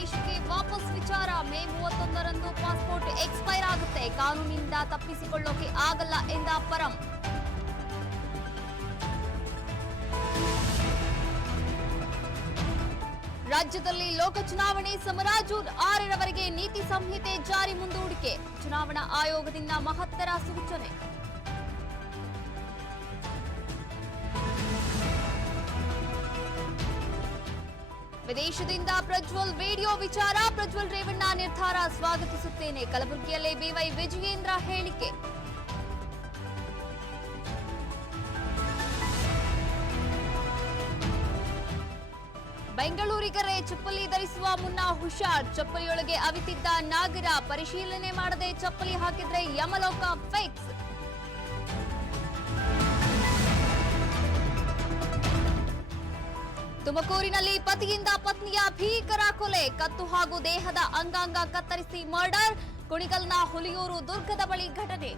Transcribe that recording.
ದೇಶಕ್ಕೆ ವಾಪಸ್ ವಿಚಾರ ಮೇ 31ರಂದು ಪಾಸ್ಪೋರ್ಟ್ ಎಕ್ಸ್ಪೈರ್ ಆಗುತ್ತೆ, ಕಾನೂನಿನಿಂದ ತಪ್ಪಿಸಿಕೊಳ್ಳೋಕೆ ಆಗಲ್ಲ ಎಂದ ಪರಂ. ರಾಜ್ಯದಲ್ಲಿ ಲೋಕ ಚುನಾವಣೆ ಸಮರ ಜೂನ್ 6ರವರೆಗೆ ನೀತಿ ಸಂಹಿತೆ ಜಾರಿ ಮುಂದೂಡಿಕೆ, ಚುನಾವಣಾ ಆಯೋಗದಿಂದ ಮಹತ್ತರ ಸೂಚನೆ. ವಿದೇಶದಿಂದ ಪ್ರಜ್ವಲ್ ವಿಡಿಯೋ ವಿಚಾರ, ಪ್ರಜ್ವಲ್ ರೇವಣ್ಣ ನಿರ್ಧಾರ ಸ್ವಾಗತಿಸುತ್ತೇನೆ, ಕಲಬುರಗಿಯಲ್ಲಿ ಬಿವೈ ವಿಜಯೇಂದ್ರ ಹೇಳಿಕೆ. ಬೆಂಗಳೂರಿಗರೇ ಚಪ್ಪಲಿ ಧರಿಸುವ ಮುನ್ನ ಹುಷಾರ್, ಚಪ್ಪಲಿಯೊಳಗೆ ಅವಿತಿದ್ದ ನಾಗರ, ಪರಿಶೀಲನೆ ಮಾಡದೆ ಚಪ್ಪಲಿ ಹಾಕಿದ್ರೆ ಯಮಲೋಕ ಫಿಕ್ಸ್. ತುಮಕೂರಿನಲ್ಲಿ ಪತಿಯಿಂದ ಪತ್ನಿಯ ಭೀಕರ ಕೊಲೆ, ಕತ್ತು ಹಾಗೂ ದೇಹದ ಅಂಗಾಂಗ ಕತ್ತರಿಸಿ ಮರ್ಡರ್, ಕುಣಿಗಲ್ನ ಹುಲಿಯೂರು ದುರ್ಗದ ಬಳಿ ಘಟನೆ.